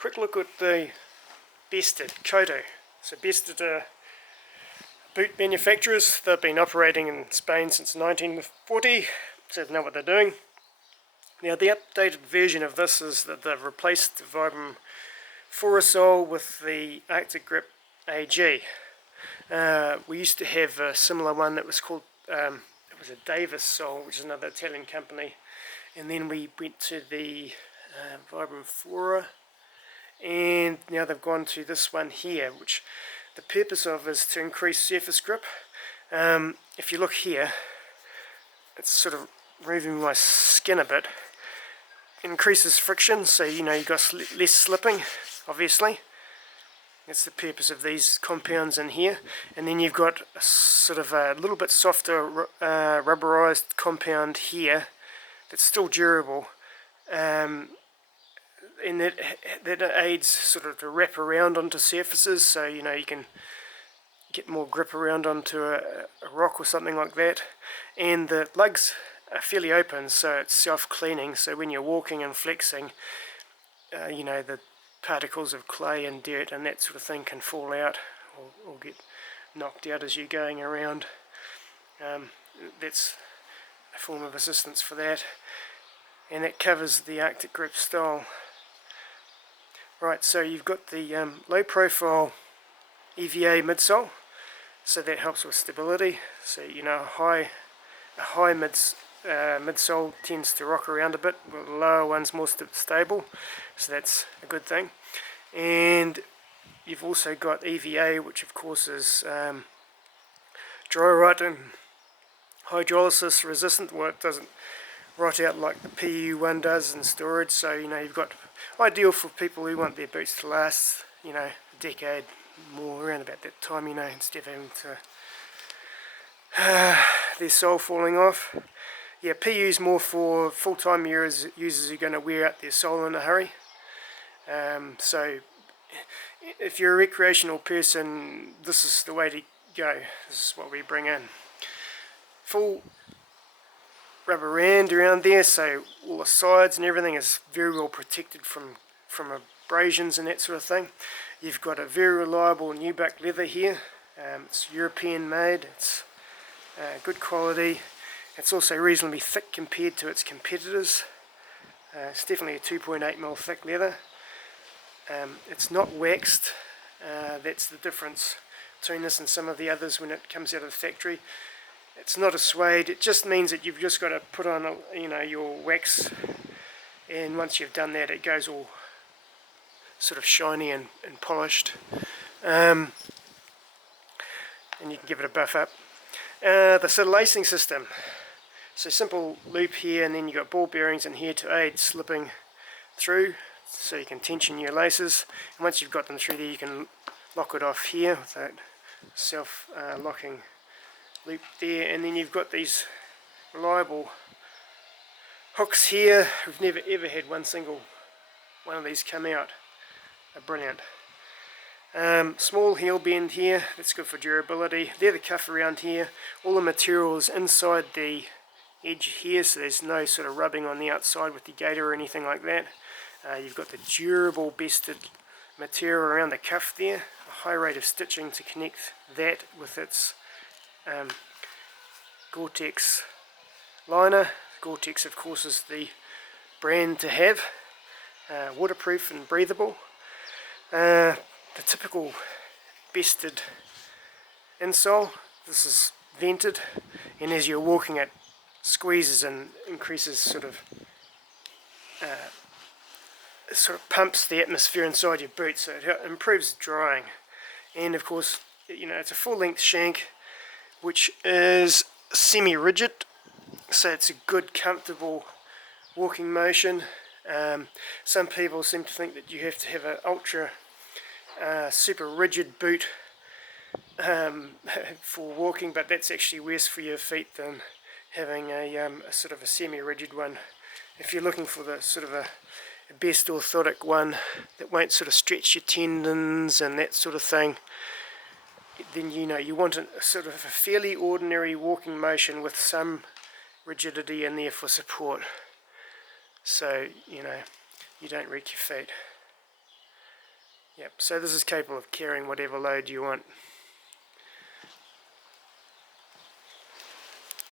Quick look at the BESTARD COTO. So BESTARD are boot manufacturers. They've been operating in Spain since 1940, so they know what they're doing. Now the updated version of this is that they've replaced the Vibram Forasol with the Arctic Grip AG. We used to have a similar one that was called, it was a Davis Sol, which is another Italian company, and then we went to the Vibram Fora, and now they've gone to this one here, which the purpose of is to increase surface grip. If you look here, it's sort of removing my skin a bit. It increases friction, so you know you've got less slipping, obviously. That's the purpose of these compounds in here. And then you've got a sort of a little bit softer rubberized compound here that's still durable. And that aids sort of to wrap around onto surfaces, so you know you can get more grip around onto a rock or something like that. And the lugs are fairly open, so it's self-cleaning, so when you're walking and flexing, you know, the particles of clay and dirt and that sort of thing can fall out or get knocked out as you're going around. That's a form of assistance for that, and that covers the Arctic Grip style. Right, so you've got the low profile EVA midsole, so that helps with stability. So you know, a high midsole tends to rock around a bit, while the lower one's more stable, so that's a good thing. And you've also got EVA, which of course is dry rot and hydrolysis resistant, where it doesn't rot out like the PU one does in storage. So you know, you've got ideal for people who want their boots to last, you know, a decade more, around about that time, you know, instead of having to their sole falling off. Yeah, PU's more for full-time users who are going to wear out their sole in a hurry. So if you're a recreational person, this is the way to go. This is what we bring in. Full rubber band around there, so all the sides and everything is very well protected from abrasions and that sort of thing. You've got a very reliable nubuck leather here. It's European made, it's good quality. It's also reasonably thick compared to its competitors. It's definitely a 2.8mm thick leather. It's not waxed. That's the difference between this and some of the others when it comes out of the factory. It's not a suede. It just means that you've just got to put on, you know, your wax, and once you've done that, it goes all sort of shiny and polished, and you can give it a buff up. The sort of lacing system. So simple loop here, and then you've got ball bearings in here to aid slipping through, so you can tension your laces. And once you've got them through there, you can lock it off here with that self-locking loop there. And then you've got these reliable hooks here. We've never ever had one single one of these come out. They're brilliant. Small heel bend here, that's good for durability. Leather cuff around here. All the material is inside the edge here, so there's no sort of rubbing on the outside with the gaiter or anything like that. You've got the durable BESTARD material around the cuff there, a high rate of stitching to connect that with its Gore-Tex liner. Gore-Tex of course is the brand to have, waterproof and breathable. The typical BESTARD insole, this is vented, and as you're walking it squeezes and increases sort of pumps the atmosphere inside your boot, so it improves drying. And of course, you know, it's a full-length shank which is semi-rigid, so it's a good comfortable walking motion. Some people seem to think that you have to have an ultra super rigid boot for walking, but that's actually worse for your feet than having a sort of a semi-rigid one. If you're looking for the sort of a best orthotic one that won't sort of stretch your tendons and that sort of thing, then you know you want a sort of a fairly ordinary walking motion with some rigidity in there for support, so you know you don't wreck your feet. Yep, so this is capable of carrying whatever load you want.